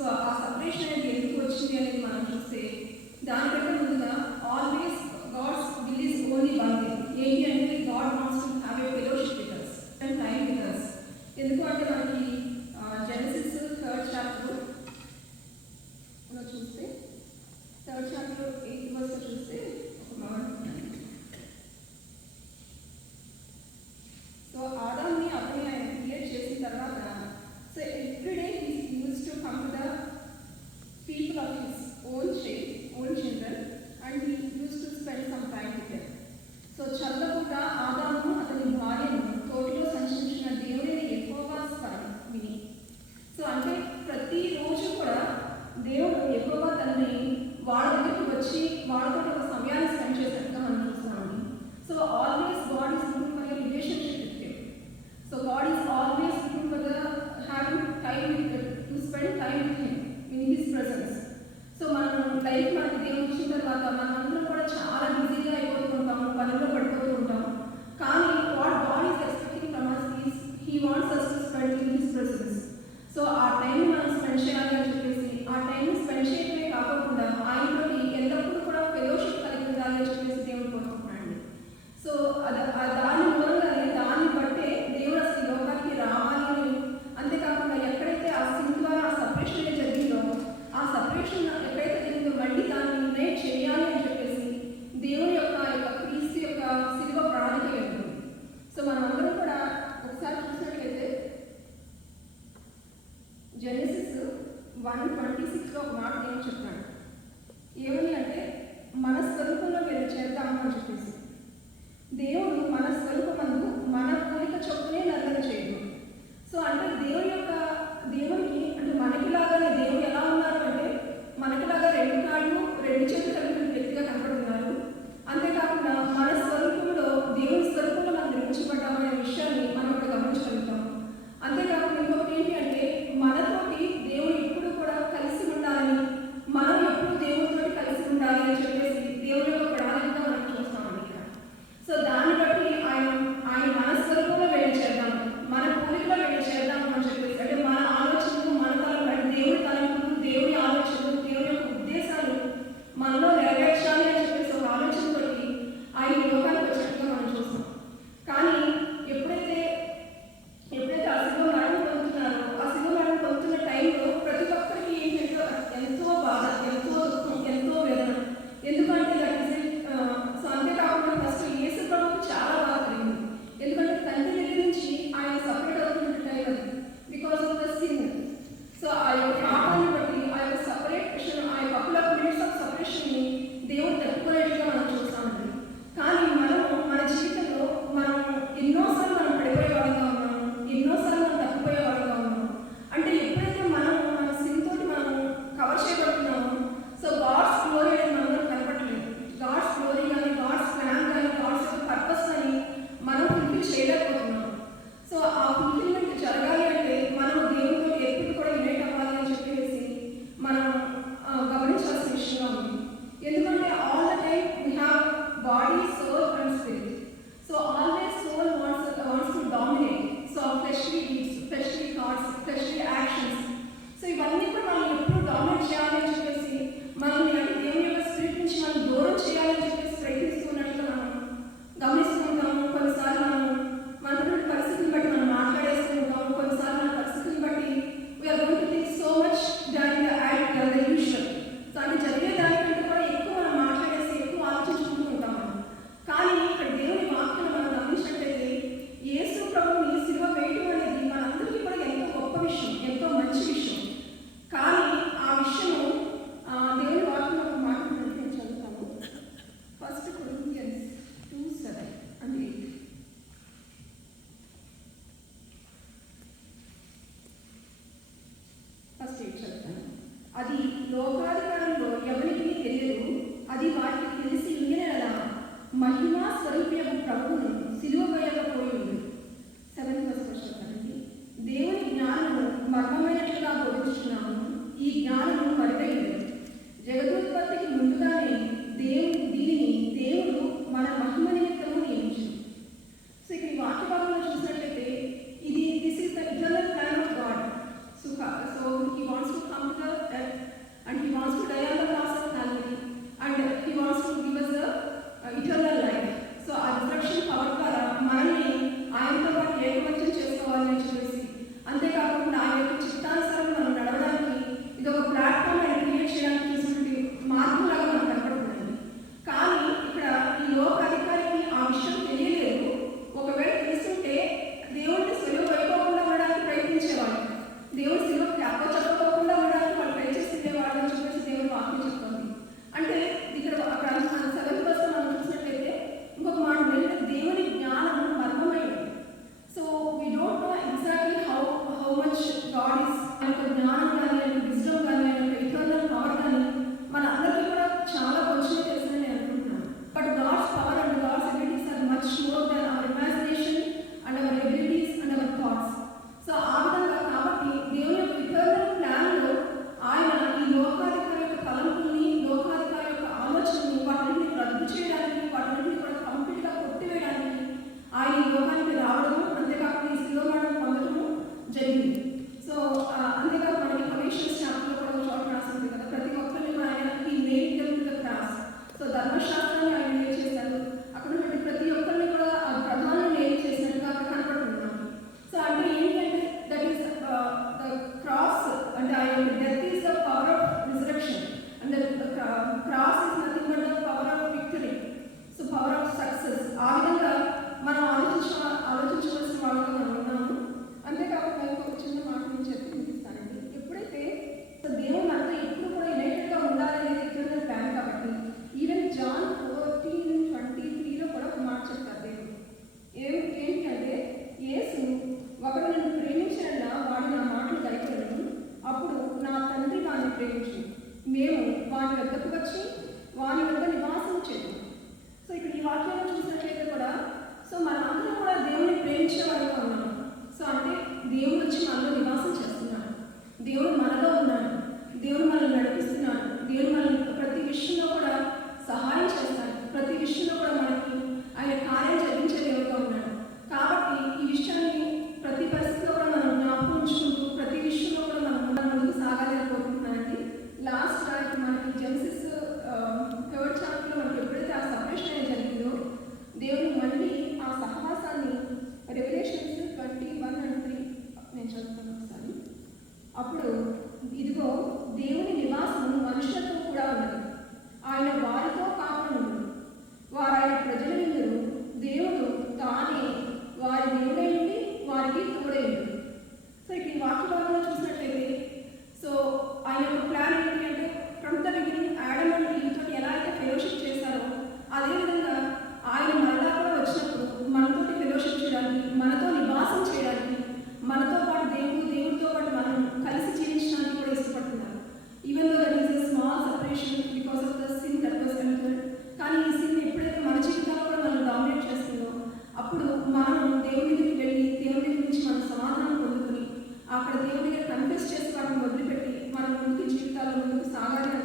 So ఆ separation అనేది ఎందుకు వచ్చింది అనేది మనం చూస్తే దానికంటే ముందుగా always God's will is only one thing. ఏంటి అంటే God wants to have a fellowship with us and time with us. ఎందుకు అంటే మనకి జెనసిస్ 3rd chapter చూస్తే 3rd chapter 8th verse చూస్తే సో ఆదాంని అతని ఆయన క్రియేట్ చేసిన తర్వాత so every day he used to come to the people of his own children and he used to spend some time with them. So చల్లపూట ఆదాము అతని భార్యను తోటలో సంచరించిన దేవుడిని యెహోవా స్వరం విని. సో అంటే ప్రతిరోజు కూడా దేవుడు యెహోవా తనని వాళ్ళ దగ్గరికి వచ్చి వాళ్ళతో ఒక సమయాన్ని స్పెండ్ చేసినట్టుగా మనం చూస్తామండి. So always God is looking for a relationship with him. So God is always looking for the having time to spend time with him in his presence. So మనం లైఫ్ మనకి దేవుడు ఇచ్చిన తర్వాత మనందరం కూడా చాలా బిజీగా అయిపోతూ ఉంటాము, పనిలో పడిపోతూ ఉంటాము. కానీ what God is expecting from us is he wants us to spend in his presence. So ఆ టైంని మనం స్పెండ్ చేయాలి అని చెప్పేసి ఆ టైంని స్పెండ్ చేయడమే కాకుండా ఆయనతో ఎల్లప్పుడూ కూడా ఫెలోషిప్ కలిగి ఉండాలి అని చెప్పేసి దేవుడు కోరుకుంటున్నాడు. సో దాని మూలంగానే దాన్ని బట్టే దేవుడు అసలు లోకానికి రావాలి అని, అంతేకాకుండా ఎక్కడైతే ఆ సిన్ ద్వారా ఆ సపరేషన్ అనేది జరిగిందో ఆ సపరేషన్ ఎక్కడైతే జరిగిందో మళ్ళీ దాన్ని యునైట్ చేయాలి అని చెప్పేసి దేవుని యొక్క క్రీస్తు యొక్క శిలువ ప్రణాళిక వెళ్తుంది. సో మనం అందరం కూడా ఒకసారి చూసినట్లయితే జెనసిస్ 1:26 ఒక మాట నేను చెప్తాను. ఏమని అంటే మన స్వరూపంలో వెళ్ళి చేద్దాము అని చెప్పేసి దేవుడు మన స్వరూపమందు మన పోలిక చొప్పునే నర్తన చేయదు. సో అంటే దేవునికి అంటే మనకిలాగానే దేవుడు ఎలా ఉన్నారు అంటే మనకిలాగా 2 కాళ్ళు 2 చేతులు కలిగిన వ్యక్తిగా కనపడుతున్నారు. అంతేకాకుండా మన స్వరూపంలో దేవుని స్వరూపంలో మనం నిర్మించబడ్డామనే విషయాన్ని మనం ఇక్కడ గమనించగలుగుతాం. అంతేకాకుండా ఇంకొకటి ఏంటి అంటే మనతోటి దేవుడు ఎప్పుడు కూడా కలిసి ఉండాలని, మనం ఎప్పుడు దేవుడితో కలిసి ఉండాలి అని చెప్పేసి దేవుడి యొక్క ప్రణాళికగా మనం చూస్తామండి ఇక్కడ. సో దాన్ని బట్టి ఆయన మన స్వరూపంలో వెళ్ళి చేద్దాం, మన పోలికలో వెళ్ళి చేద్దాము అని చెప్పేసి అంటే మన ఆలోచనలు మన తలంపు దేవుడి తలంపులు దేవుని ఆలోచనలు దేవుని యొక్క ఉద్దేశాలు మనలో నెరవేర్చాలి అని చెప్పేసి ఒక ఆలోచనతో ఆయన లోకానికి వచ్చినట్టుగా మనం చూస్తాం. కానీ ఎప్పుడైతే ఆ శిలువ మరణం పొందుతున్నారో ఆ శిలువ మరణం పొందుతున్న టైంలో ప్రతి ఒక్కరికి ఏంటంటే ఎంతో బాధ, ఎంతో దుఃఖం, ఎంతో వేదన. ఎందుకంటే సో అంతేకాకుండా ఫస్ట్ యేసు ప్రభువుకు చాలా బాధ కలిగింది. ఎందుకంటే తండ్రి దగ్గర నుంచి ఆయన సపరేట్ అవుతున్న టైం అది because of the sin. So ఆ యొక్క పాపాన్ని బట్టి ఆ యొక్క సపరేషన్ ఆ యొక్క కపుల్ ఆఫ్ మినిట్స్ ఆఫ్ సపరేషన్ని దేవుడు తట్టుకునేట్టుగా మనం చూస్తామండి. కానీ మన జీవితంలో మనం ఎన్నోసార్లు మనం పడిపోయే వాళ్ళగా ఉన్నాము, ఎన్నోసార్లు మనం తప్పిపోయే వాళ్ళగా ఉన్నాము. అంటే ఎప్పుడైతే మన సిన్ తోటి మనం కవర్ చేయబడుతున్నామో సో గాడ్స్ గ్లోరీ అనేది మనలో కనపడలేదు. గాడ్స్ గ్లోరీ కానీ గాడ్స్ ప్లాన్ కానీ గాడ్స్ యొక్క పర్పస్ కానీ మనం ఫుల్ఫిల్ చేయలేకపోతున్నాము. సో ఆ ఫుల్ఫిల్మెంట్ జరగాలి అంటే మనం దేవునితో ఎప్పుడు కూడా యునైట్ అవ్వాలి అని చెప్పేసి మనం గమనించాల్సిన విషయంగా ఉంది. ఎందుకంటే all the time we have body, soul and spirit. So always soul wants to dominate. So fleshly deeds, fleshly thoughts, fleshly actions, so ఇవన్నీ కూడా మనం ఎప్పుడు డామినేట్ చేయాలి అని చెప్పేసి మనల్ని అంటే దేవుని యొక్క స్పిరిట్ నుంచి మనం దూరం చేయాలని చెప్పేసి ప్రయత్నిస్తున్నట్టుగా మనం గమనిస్తూ ఉంటాము. కొన్నిసార్లు మనకున్న పరిస్థితిని బట్టి మనం మాట్లాడేస్తూ ఉంటాము. కొన్నిసార్లు మన పరిస్థితిని బట్టి we are going to think so much than the usual. So అంటే జరిగే దానికంటే కూడా ఎక్కువ మనం మాట్లాడేసి ఎక్కువ ఆలోచించుకుంటూ ఉంటాము. కానీ ఇక్కడ దేవుని వాక్యం మనం గమనించినట్లయితే యేసు ప్రభువుని శిలువ వేయడం అనేది మనందరికీ కూడా ఎంతో గొప్ప విషయం, ఎంతో మంచి విషయం. కానీ ఆ విషయం దేవుని వాక్యంలో ఒక మాట నేను చదువుతాను. 1 Corinthians 2:7 and 8. ఫస్ట్ 8 చదువుతాను. అది లోకాధికారంలో ఎవరికి తెలియదు, అది వాటికి తెలిసి ఉండేలా మహిమా స్వరూప ప్రభువును సిలువ వేయకపోయింది. 7th verse చెప్పండి. దేవుని జ్ఞానము మర్మమైనట్లుగా బోధించున్నాము, ఈ జ్ఞానము మరుగైనది. జగదుత్పత్తికి ముందుగానే దీనిని దేవుడు మన మహిమ నిమిత్తము నియమించింది. సో ఇక్కడ ఈ వాక్య భాగంలో చూసినట్లయితే this is the eternal plan of God. So he wants to come to the ప్రేమించింది, మేము వారి వద్దకు వచ్చి వారి వద్ద నివాసం చేద్దాం. సో ఇక్కడ ఈ వాక్యాన్ని చూసినట్లయితే కూడా సో మనమందరం కూడా దేవుని ప్రేమించే వారిగా ఉన్నాము. సో అంటే దేవుడు వచ్చి మనలో నివాసం చేస్తున్నాడు, దేవుడు మనలో ఉన్నాడు, దేవుడు మనల్ని నడిపిస్తున్నాడు, దేవుడు మనల్ని ప్రతి విషయంలో కూడా సహాయం చేస్తాడు, ప్రతి విషయంలో కూడా మనకి ఆయన కార్యం జరిగించే దేవుడుగా ఉన్నాడు. కాబట్టి ఈ విషయాన్ని ప్రతి పరిస్థితిలో కూడా మనం జ్ఞాపకం ఉంచుకుంటూ ప్రతి విషయంలో కూడా మనం ముందుకు సాగాలని కోరుకుంటున్నానండి. లాస్ట్ ఇప్పుడు మనకి జెనసిస్ థర్డ్ చాప్టర్లో మనకి ఎప్పుడైతే ఆ సపరేషన్ అనేది జరిగిందో దేవుడు మళ్ళీ ఆ సహవాసాన్ని రెవల్యూషన్స్ 21:3 నేను చదువుతాను ఒకసారి. అప్పుడు ఇదిగో దేవుని నివాసము మనుషులతో కూడా ఉన్నది, ఆయన వారితో కాపాడు, వారు ఆయన ప్రజలందరూ, దేవుడు తానే వారి దేవుడై ఉండి వారికి తోడై ఉంది. సో ఇక్కడ ఈ వాక్య భాగంలో చూసినట్లయితే సో ఆయన యొక్క ప్లాన్ ఏంటి అంటే from the beginning Adam and Eve తోటి ఎలా అయితే ఫెలోషిప్ చేశారో అదేవిధంగా ఆయన మరలా కూడా వచ్చినప్పుడు మనతోటి ఫెలోషిప్ చేయడానికి, మనతో నివాసం చేయడానికి, మనతో పాటు దేవుడితో పాటు మనం కలిసి జీవించడానికి కూడా ఇష్టపడుతున్నారు. Even though that is a small separation because of the sin that was committed. కానీ ఈ సిన్ ఎప్పుడైతే మన జీవితాల్లో కూడా మనం డామినేట్ చేస్తుందో అప్పుడు మనం దేవుడి దగ్గరికి వెళ్ళి దేవుడి దగ్గర నుంచి మనం సమాధానం పొందుకొని అక్కడ దేవుడి దగ్గర కన్ఫెస్ చేసి వాటిని వదిలిపెట్టి మన ముందుకు జీవితాల్లో ముందుకు సాగాలి.